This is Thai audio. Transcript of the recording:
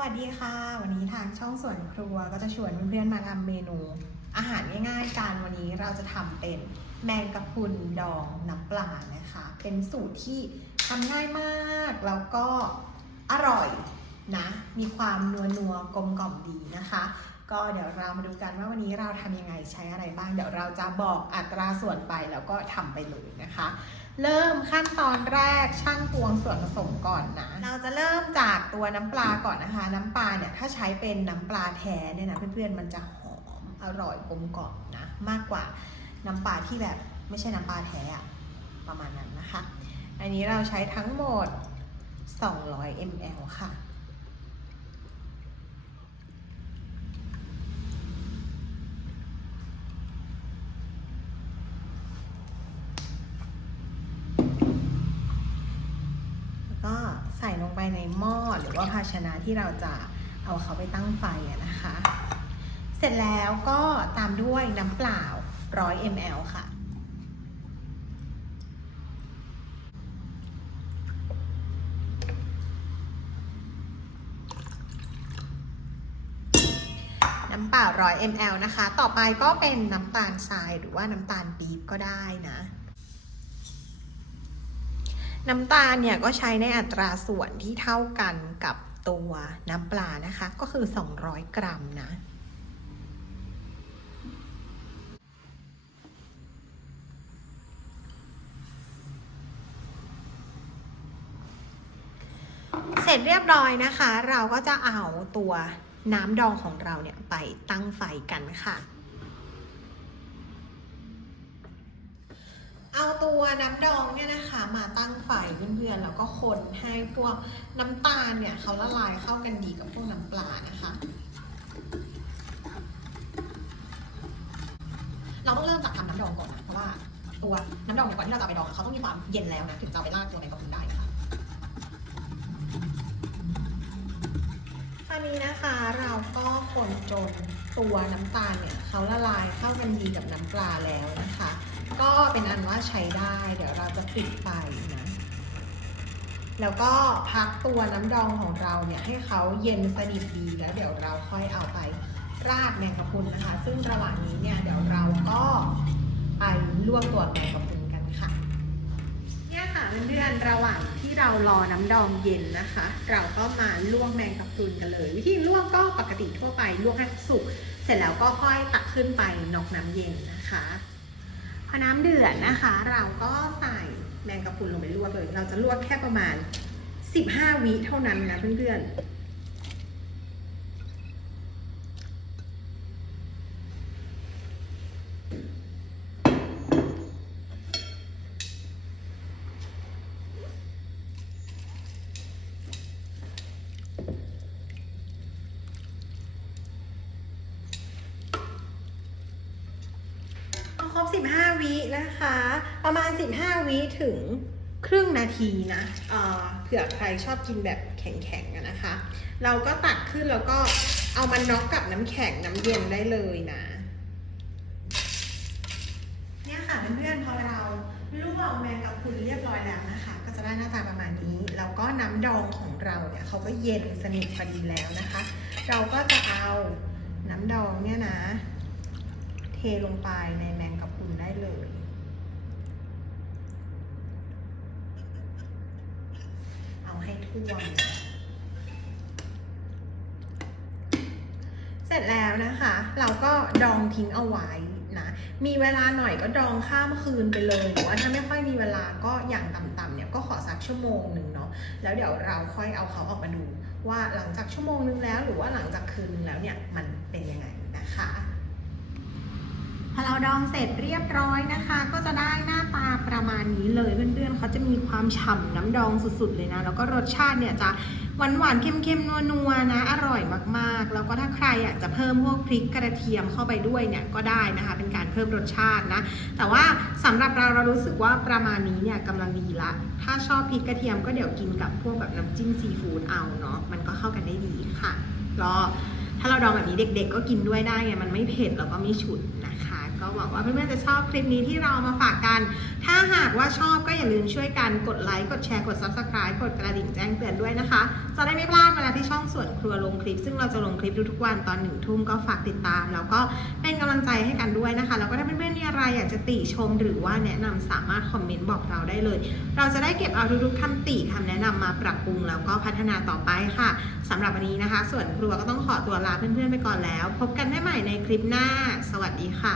วัสดีค่ะ วันนี้ทางช่องสวนครัวก็จะชวนเพื่อนๆมาทำเมนูอาหารง่ายๆกันวันนี้เราจะทำเป็นแมงกะพรุนดองน้ำปลานะคะ เป็นสูตรที่ทำง่ายมากแล้วก็อร่อยนะ มีความนัวนัวๆกลมกล่อมดีนะคะ ก็เดี๋ยวเรามาดูกันว่าวันนี้เราทำยังไงใช้อะไรบ้าง เดี๋ยวเราจะบอกอัตราส่วนไปแล้วก็ทำไปเลยนะคะ เริ่มขั้นตอนแรกช่างตวงส่วนผสมก่อนนะ เราจะเริ่มจากตัวน้ำปลาก่อนนะคะ น้ำปลาเนี่ยถ้าใช้เป็นน้ำปลาแท้เนี่ยนะเพื่อนๆมันจะหอมอร่อยกลมกล่อมนะ มากกว่าน้ำปลาที่แบบไม่ใช่น้ำปลาแท้อะประมาณนั้นนะคะ อันนี้เราใช้ทั้งหมด 200 ml ค่ะ แล้วก็ ใส่ลงไปในหม้อหรือว่าภาชนะที่เราจะเอาเขาไปตั้งไฟอะนะคะ เสร็จแล้วก็ตามด้วยน้ำเปล่า 100 ml ค่ะ น้ำเปล่า 100 ml นะคะ ต่อไปก็เป็นน้ำตาลทรายหรือว่าน้ำตาลปี๊บก็ได้นะ น้ำตาลเนี่ยก็ใช้ในอัตราส่วนที่เท่ากันกับตัวน้ำปลานะคะ ก็คือ 200 กรัมนะเสร็จเรียบร้อยนะคะ เราก็จะเอาตัวน้ำดองของเราเนี่ยไปตั้งไฟกันค่ะ เอา ตัวน้ำดองเนี่ยนะคะมาตั้งไฟเพื่อนๆแล้วก็คนให้พวกน้ำตาลเนี่ยเขาละลายเข้ากันดีกับพวกน้ำปลานะคะ เราต้องเริ่มจากทำน้ำดองก่อนนะเพราะว่าตัวน้ำดองเนี่ยก่อนที่เราจะไปดองเขาต้องมีความเย็นแล้วนะถึงจะไปราดตัวแมงกะพรุนได้นะคะอันนี้นะคะเราก็คนจนตัวน้ำตาลเนี่ยเขาละลายเข้ากันดีกับน้ำปลาแล้วนะ ก็เป็นอันว่าใช้ได้ เดี๋ยวเราจะปิดไฟนะ แล้วก็พักตัวน้ำดองของเราเนี่ยให้เขาเย็นสนิทดีแล้วเดี๋ยวเราค่อยเอาไปราดแมงกะพรุนนะคะ ซึ่งระหว่างนี้เนี่ยเดี๋ยวเราก็ไปลวกตัวแมงกะพรุนกันค่ะ เนี่ยค่ะเพื่อนๆระหว่างที่เรารอน้ำดองเย็นนะคะ เราก็มาลวกแมงกะพรุนกันเลย วิธีลวกก็ปกติทั่วไปลวกให้สุกเสร็จแล้วก็ค่อยตักขึ้นไปนอกน้ำเย็นนะคะ พอน้ำเดือดนะคะ เราก็ใส่แมงกะพรุนลงไปลวกเลย เราจะลวกแค่ประมาณ 15 วิเท่านั้นนะเพื่อนๆ รบ 15 วินะคะ ประมาณ 15 วิถึงครึ่งนาทีนะเเผื่อใครชอบกินแบบแข็งๆนะคะ เราก็ตักขึ้นแล้วก็เอามันน็อกกับน้ำแข็งน้ำเย็นได้เลยนะ เนี่ยค่ะเพื่อนๆพอเราลวกแมงกะพรุนเรียบร้อยแล้วนะคะ ก็จะได้หน้าตาประมาณนี้แล้วก็น้ำดองของเราเนี่ยเขาก็เย็นสนิทพอดีแล้วนะคะ เราก็จะเอาน้ำดองเนี่ยนะ เทลงไปในแมงกะพรุนได้เลย เอาให้ท่วมเสร็จแล้วนะคะ เราก็ดองทิ้งเอาไว้นะมีเวลาหน่อยก็ดองข้ามคืนไปเลยหรือว่าถ้าไม่ค่อยมีเวลาก็อย่างต่ำๆเนี่ยก็ขอสักชั่วโมงหนึ่งเนาะแล้วเดี๋ยวเราค่อยเอาเขาออกมาดู ว่าหลังจากชั่วโมงนึงแล้ว หรือว่าหลังจากคืนนึงแล้วเนี่ยมันเป็นยังไงนะคะพอเราดองเสร็จเรียบร้อยนะคะ ก็จะได้ ประมาณนี้เลยเพื่อนๆเขาจะมีความฉ่ำน้ำดองสุดๆเลยนะ แล้วก็รสชาติเนี่ยจะหวานๆเค็มๆนัวๆนะ อร่อยมากๆ แล้วก็ถ้าใครอยากจะเพิ่มพวกพริกกระเทียมเข้าไปด้วยเนี่ยก็ได้นะคะ เป็นการเพิ่มรสชาตินะ แต่ว่าสำหรับเราเรารู้สึกว่าประมาณนี้เนี่ยกำลังดีละ ถ้าชอบพริกกระเทียมก็เดี๋ยวกินกับพวกแบบน้ำจิ้มซีฟู้ดเอาเนาะมันก็เข้ากันได้ดีค่ะก็ถ้าเราดองแบบนี้เด็ก ๆ ก็กินด้วยได้ไงมันไม่เผ็ดแล้วก็ไม่ฉุนนะคะ ก็หวังว่าเพื่อนๆจะชอบคลิปนี้ที่เรามาฝากกัน ถ้าหากว่าชอบก็อย่าลืมช่วยกันกดไลค์ กดแชร์ กด subscribe กดกระดิ่งแจ้งเตือนด้วยนะคะ จะได้ไม่พลาดเวลาที่ช่องส่วนครัวลงคลิป ซึ่งเราจะลงคลิปทุกๆวันตอนหนึ่งทุ่มก็ฝากติดตาม แล้วก็เป็นกำลังใจให้กันด้วยนะคะ แล้วก็ถ้าเพื่อนๆมีอะไรอยากจะติชมหรือว่าแนะนำสามารถคอมเมนต์บอกเราได้เลย เราจะได้เก็บเอาทุกๆคำติคำแนะนำมาปรับปรุงแล้วก็พัฒนาต่อไปค่ะสำหรับวันนี้นะคะ ส่วนครัวก็ต้องขอตัวลาเพื่อนๆไปก่อนแล้ว พบกันได้ใหม่ในคลิปหน้า สวัสดีค่ะ